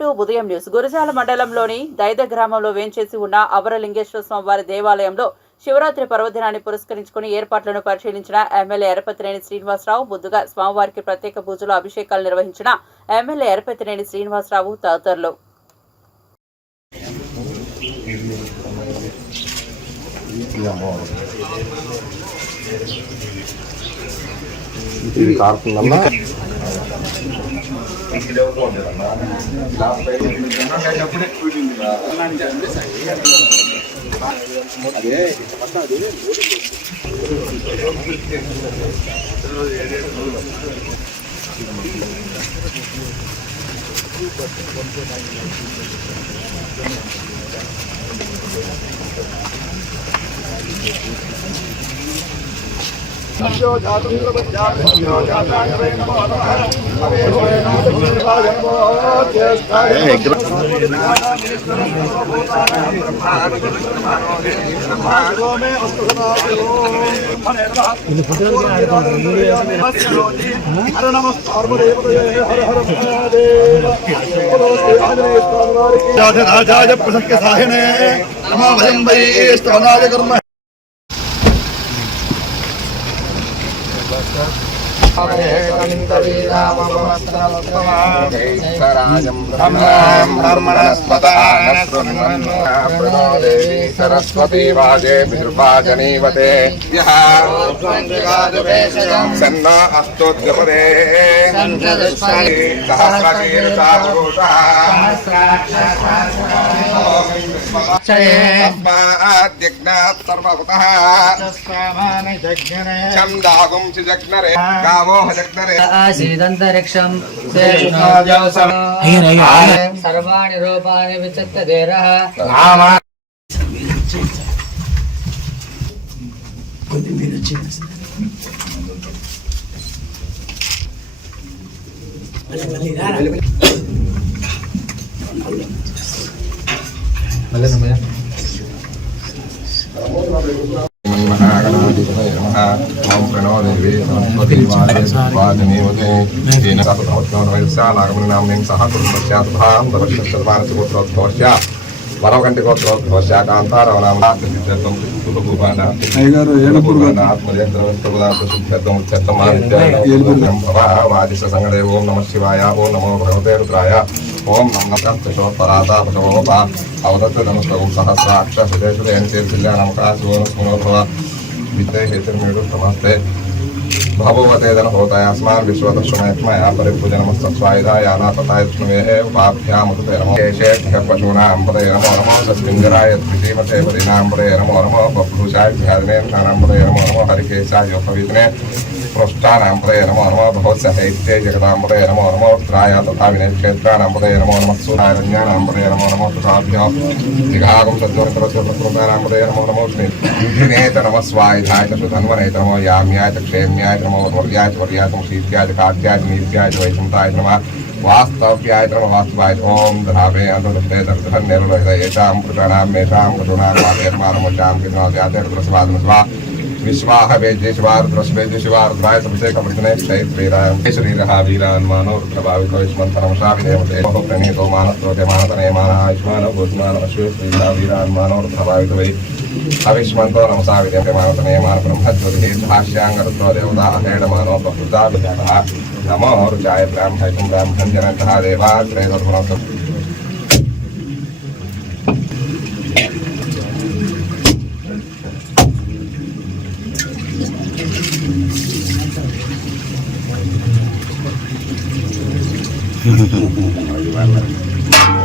To ఉదయం news. Gurazala మండలంలోని దైద గ్రామంలో వేంచేసి ఉన్న అమరలింగేశ్వర స్వామివారి దేవాలయంలో శివరాత్రి పర్వదినాన్ని పురస్కరించుకుని ఏర్పాట్లను పరిశీలించిన ఎమ్మెల్యే ఎరపతినేని శ్రీనివాసరావు. ముందుగా స్వామివారికి ప్రత్యేక పూజలు, అభిషేకాలు నిర్వహించిన ఎమ్మెల్యే ఎరపతినేని శ్రీనివాసరావు తదితరులు. सरस्वती वाजे निर्वाजनीवते सन्ना अस्तोद्गपदे तस्माद्यज्ञात् सर्वभूतः छन्दागुं जग्नरे गावो जग्नरे आसीदन्तरिक्षं सर्वाणि रूपाणि विचित्तधीरः ओम प्रणव देवी सरस्वती वाजनीवते तेन नागमनाम्नीं सह कुरुपश्चात्भां वरक्षमानसगोत्रोद्भवस्य वरवकण्ठिगोत्रोद्भवस्य कान्तारवनामनाथसिद्धं सुखभूपानात्मजेन्द्रवस्तुपदार्थसिद्धं भवादिशसङ्गदे ओं नमः शिवाय ओं नमो भगवते रुद्राय ओं नमः परातापशवोपा अवदत्त नमस्करं सहस्राक्षसुदेशुदेनतीर्थिल्यानमकाशोनस्मनोर्भव विद्ये हेतुर्मेडु नमस्ते भगवते धन होताय अस्मान् विश्वदर्शनयत्मया परिपूजनमस्तस्वायुधाय अनापताय विष्णुवेः उपाभ्यामुते नमो केशेभ्यः पशूनां पदे नमो नमः सस्मिङ्गराय द्वितीमते पदीनां पदे नमो नमः बभ्रूषाय ध्यानेन्द्राणां पदे नमो नमः हरिकेशाय योगविद्ने पृष्ठानां पदे नमो नमः भवत्सहैत्ये जगदां पदे नमो नमः उत्तराय तथा विनयक्षेत्राणां पदे नमो नमः सूरायरण्यानां पदे नमो नमः तथाभ्यः दिगागं सज्जनकरस्य प्रकृतानां पदे नमो नमः युधिनेत नमः स्वायुधाय च सुधन्वनेत नमो याम्याय च क्षेम्याय च नमो वर्याय च वर्याय शीत्याय च कात्याय च नीत्याय च वैकुण्ठाय नमः वास्तव्याय च नमः वास्तवाय ओम द्रावे अन्तर्दृष्टे दर्शनेरुलहितयेषां पुरुषाणां मेषां कटूनां वादेर्मानमोषां किन्नाद्याते रुद्रस्वादनस्वा विश्वाह वेद्ये शिवारुद्रस्वेद्ये शिवारुद्राय सभिषेकमृतने क्षैत्रीराय शरीरः वीरान् मानो रुद्रभावितो युष्मन्तनमसा विदेवते महो प्रणीतो मानस्रोते मानतने मानायुष्मानो भूष्मानो अश्वेश्रीरा वीरान् मानो रुद्रभावितो वै अविष्मन्तो नमसा विदेवते मानतने मान ब्रह्मज्योतिः भाष्याङ्गरुद्रो देवता अहेडमानो प्रकृता विद्यातः नमो रुचाय ब्राह्मणैकं ब्राह्मणं जनन्तः देवात्रयदर्पणं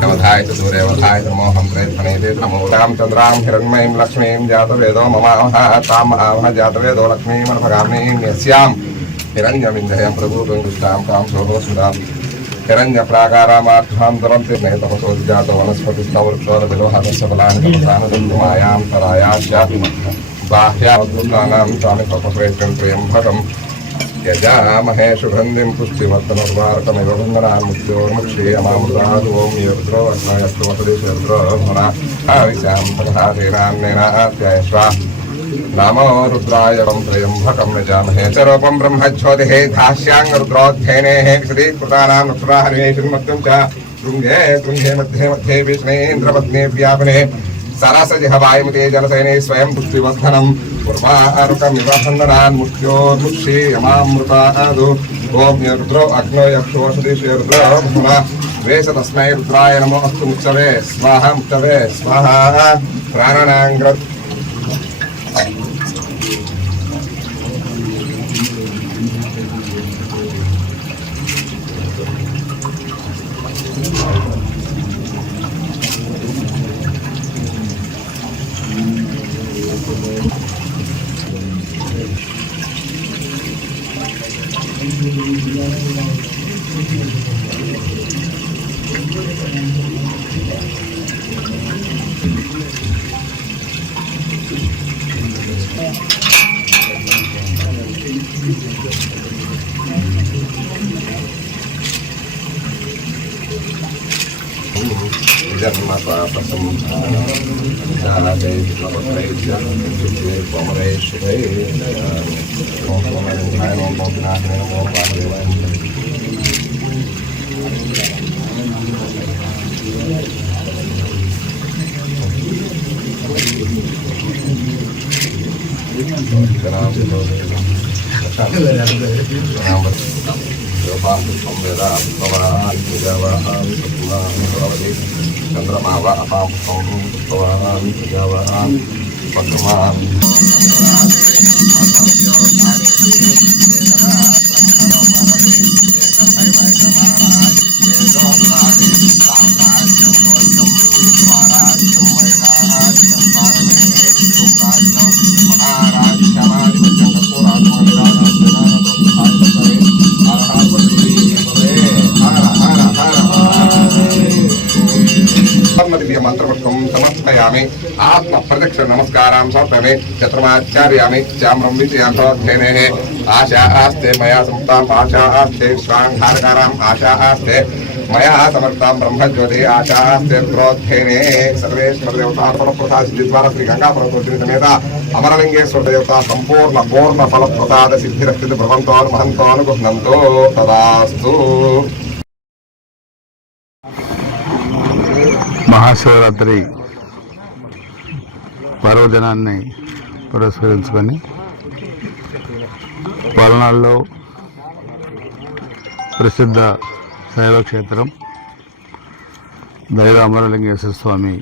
देवताय च सूर्यवताय नमो हम प्रयत्नेते नमो रामचन्द्रां हिरण्मयीं लक्ष्मीं जातवेदो ममावह तां महावह जातवेदो लक्ष्मीमर्भगामिनीं यस्यां हिरण्यमिन्दयं प्रभूतं दुष्टां कां शोभो सुरां हिरण्यप्राकारामार्थां तरन्ति नेतपसोऽजातो वनस्पतिस्तवृक्षोरविलोहस्य फलानि तपसानुदन्तमायां तरायाश्च बाह्यावधूतानां स्वामि तपस्वेष्टं त्र्यम्बकम् यजामहे सुगन्धिं पुष्टिवर्तनोर्वारकमिव बन्धनान् मृत्योर्मुक्षीयमामृतात् ॐ यरुद्रो अग्नयस्तु वसुदेशरुद्रो भुवना आविशां तथा तेनान्नेनात्यायस्व नमो रुद्राय त्र्यम्बकं यजामहे च रूपं ब्रह्मज्योतिः धास्याङ्गरुद्रोऽध्ययनेः विशदीकृतानां नक्षत्राः निवेशन्मत्यं च శృంగే శృంగే మధ్యే మధ్యే విష్ణేంద్రపత్నే వ్యాపనే సరసజిహ వాయుమతే జలసైనే స్వయం పుష్టివర్ధనం ఉర్వారుకమివ హందనాన్ ముఖ్యోర్ముక్షీయమామృతాదు ఓం రుద్రో అగ్నో యక్షోషధీషే రుద్రో వేష తస్మై రుద్రాయ నమో అస్తు ముచ్చవే స్వాహ ముచ్చవే స్వాహ ప్రాణానాంగ్ర చంద్రమావ అపాం మంత్రపుష్పం సమర్పయామి ఆత్మ ప్రదక్షిణ నమస్కారం సమర్పయామి చతుర్మాచార్యామి చామ్రం విజయాంతోనే ఆశా ఆస్తే మయా సమతాం ఆశా ఆస్తే స్వాంగారకారాం ఆశా ఆస్తే మయా సమర్థాం బ్రహ్మజ్యోతి ఆశా ఆస్తే ప్రోద్ధేనే సర్వేశ్వర దేవతార్పణ ప్రసాద సిద్ధి ద్వారా శ్రీ గంగాపుర సమేత అమరలింగేశ్వర దేవత సంపూర్ణ పూర్ణ ఫల ప్రసాద సిద్ధిరస్థితి భవంతో మహంతో అనుగృహ్ణంతో తదాస్తు. మహాశివరాత్రి పర్వదినాన్ని పురస్కరించుకొని పల్నాడులో ప్రసిద్ధ శైవ క్షేత్రం దైవ అమరలింగేశ్వర స్వామి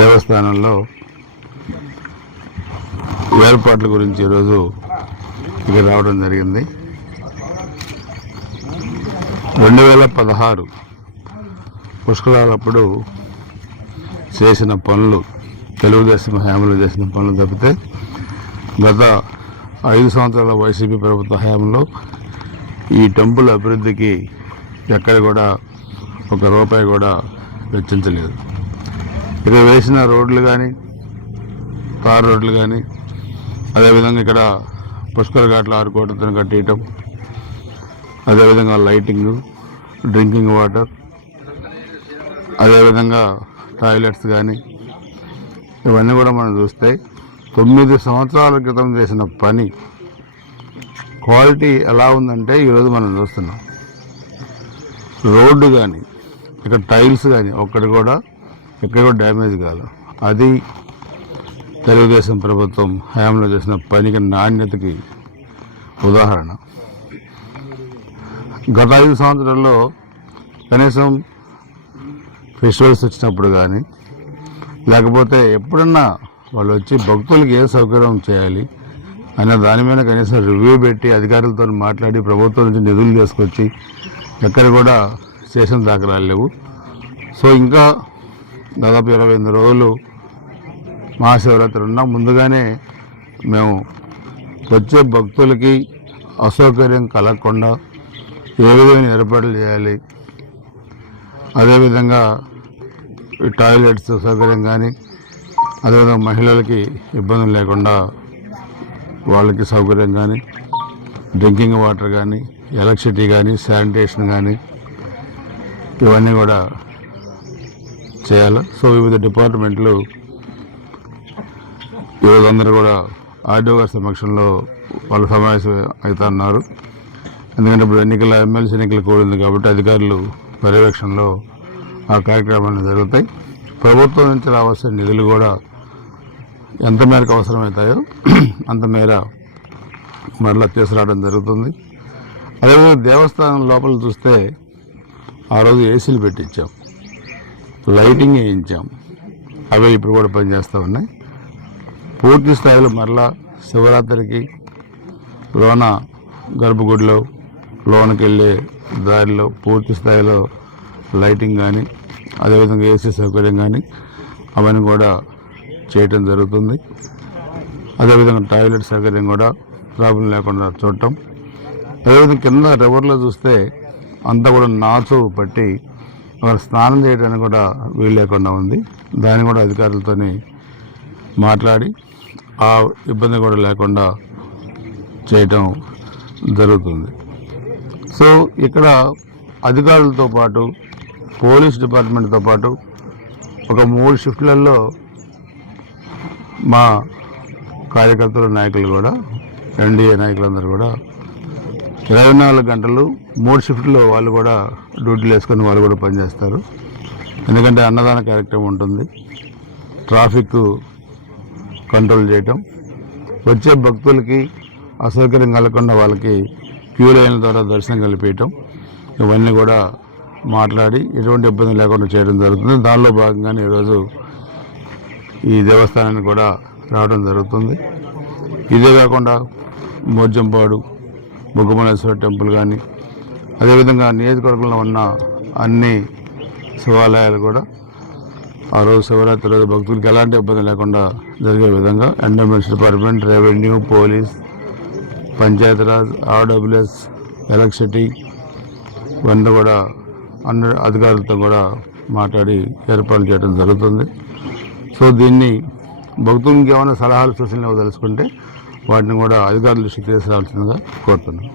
దేవస్థానంలో ఏర్పాట్ల గురించి ఈరోజు ఇక్కడ రావడం జరిగింది. 2016 పుష్కరాలప్పుడు చేసిన పనులు, తెలుగుదేశం హయాంలో చేసిన పనులు తప్పితే గత 5 సంవత్సరాల వైసీపీ ప్రభుత్వ హయాంలో ఈ టెంపుల్ అభివృద్ధికి ఎక్కడ కూడా ఒక రూపాయి కూడా వెచ్చించలేదు. ఇక్కడ వేసిన రోడ్లు కానీ, తార్ రోడ్లు కానీ, అదేవిధంగా ఇక్కడ పుష్కర ఘాట్ల 6 కోట్లతో కట్టేయటం, అదేవిధంగా లైటింగ్, డ్రింకింగ్ వాటర్, అదేవిధంగా టాయిలెట్స్ కానీ ఇవన్నీ కూడా మనం చూస్తే 9 సంవత్సరాల క్రితం చేసిన పని క్వాలిటీ ఎలా ఉందంటే ఈరోజు మనం చూస్తున్నాం. రోడ్డు కానీ, ఇక్కడ టైల్స్ కానీ ఒక్కటి కూడా ఎక్కడ కూడా డ్యామేజ్ కాదు. అది తెలుగుదేశం ప్రభుత్వం హయాంలో చేసిన పనికి, నాణ్యతకి ఉదాహరణ. గత 5 సంవత్సరాల్లో కనీసం ఫెస్టివల్స్ వచ్చినప్పుడు కానీ, లేకపోతే ఎప్పుడన్నా వాళ్ళు వచ్చి భక్తులకి ఏ సౌకర్యం చేయాలి అనే దాని మీద కనీసం రివ్యూ పెట్టి అధికారులతో మాట్లాడి ప్రభుత్వం నుంచి నిధులు తీసుకొచ్చి ఎక్కడ కూడా చేసిన దాఖలాలు లేవు. సో ఇంకా దాదాపు 28 రోజులు మహాశివరాత్రి ఉన్నాం. ముందుగానే మేము వచ్చే భక్తులకి అసౌకర్యం కలగకుండా ఏ విధమైన ఏర్పాట్లు చేయాలి, అదేవిధంగా టాయిలెట్స్ సౌకర్యం కానీ, అదేవిధంగా మహిళలకి ఇబ్బందులు లేకుండా వాళ్ళకి సౌకర్యం కానీ, డ్రింకింగ్ వాటర్ కానీ, ఎలక్ట్రిసిటీ కానీ, శానిటేషన్ కానీ ఇవన్నీ కూడా చేయాలి. సో వివిధ డిపార్ట్మెంట్లు ఈరోజు అందరూ కూడా ఆర్డీఓ గారి సమక్షంలో వాళ్ళు సమావేశం అవుతున్నారు. ఎందుకంటే ఇప్పుడు ఎమ్మెల్సీ ఎన్నికలు కూడింది కాబట్టి అధికారులు పర్యవేక్షణలో ఆ కార్యక్రమాలు జరుగుతాయి. ప్రభుత్వం నుంచి రావాల్సిన నిధులు కూడా ఎంత మేరకు అవసరమవుతాయో అంత మేర మరలా తీసుకురావడం జరుగుతుంది. అదేవిధంగా దేవస్థానం లోపల చూస్తే ఆ రోజు ఏసీలు పెట్టించాం, లైటింగ్ వేయించాం, అవే ఇప్పుడు కూడా పనిచేస్తూ ఉన్నాయి. పూర్తి స్థాయిలో మరలా శివరాత్రికి లోన గర్భగుడిలో లోనకి వెళ్ళే దారిలో పూర్తి స్థాయిలో లైటింగ్ కానీ అదేవిధంగా ఏసీ సౌకర్యం కానీ అవన్నీ కూడా చేయటం జరుగుతుంది. అదేవిధంగా టాయిలెట్ సౌకర్యం కూడా ప్రాబ్లం లేకుండా చూడటం. అదేవిధంగా కింద రివర్లో చూస్తే అంతా కూడా నాచు పట్టి అక్కడ స్నానం చేయడానికి కూడా వీలు లేకుండా ఉంది. దాన్ని కూడా అధికారులతో మాట్లాడి ఆ ఇబ్బంది కూడా లేకుండా చేయటం జరుగుతుంది. సో ఇక్కడ అధికారులతో పాటు పోలీస్ డిపార్ట్మెంట్తో పాటు ఒక 3 షిఫ్ట్లలో మా కార్యకర్తల నాయకులు కూడా ఎన్డీఏ నాయకులందరూ కూడా 24 గంటలు 3 షిఫ్ట్లో వాళ్ళు కూడా డ్యూటీలు వేసుకొని వాళ్ళు కూడా పనిచేస్తారు. ఎందుకంటే అన్నదాన కార్యక్రమం ఉంటుంది, ట్రాఫిక్ కంట్రోల్ చేయటం, వచ్చే భక్తులకి అసౌకర్యం కలగకుండా వాళ్ళకి క్యూ లైన్ల ద్వారా దర్శనం కల్పించటం, ఇవన్నీ కూడా మాట్లాడి ఎటువంటి ఇబ్బంది లేకుండా చేయడం జరుగుతుంది. దానిలో భాగంగానే ఈరోజు ఈ దేవస్థానానికి కూడా రావడం జరుగుతుంది. ఇదే కాకుండా మోర్జంపాడు బుగ్గమనేశ్వర టెంపుల్ కానీ అదేవిధంగా నియోజకవర్గంలో ఉన్న అన్ని శివాలయాలు కూడా ఆ రోజు శివరాత్రి రోజు భక్తులకు ఎలాంటి ఇబ్బంది లేకుండా జరిగే విధంగా endowments department, revenue, police, Panchayati Raj, RWS, electricity ఇవన్నీ కూడా అన్ని అధికారులతో కూడా మాట్లాడి ఏర్పాటు చేయడం జరుగుతుంది. సో దీన్ని భక్తునికి ఏమైనా సలహాలు సూచనలు ఇవ్వదలుచుకుంటే వాటిని కూడా అధికారుల దృష్టికి తీసుకురావాల్సిందిగా కోరుతున్నాను.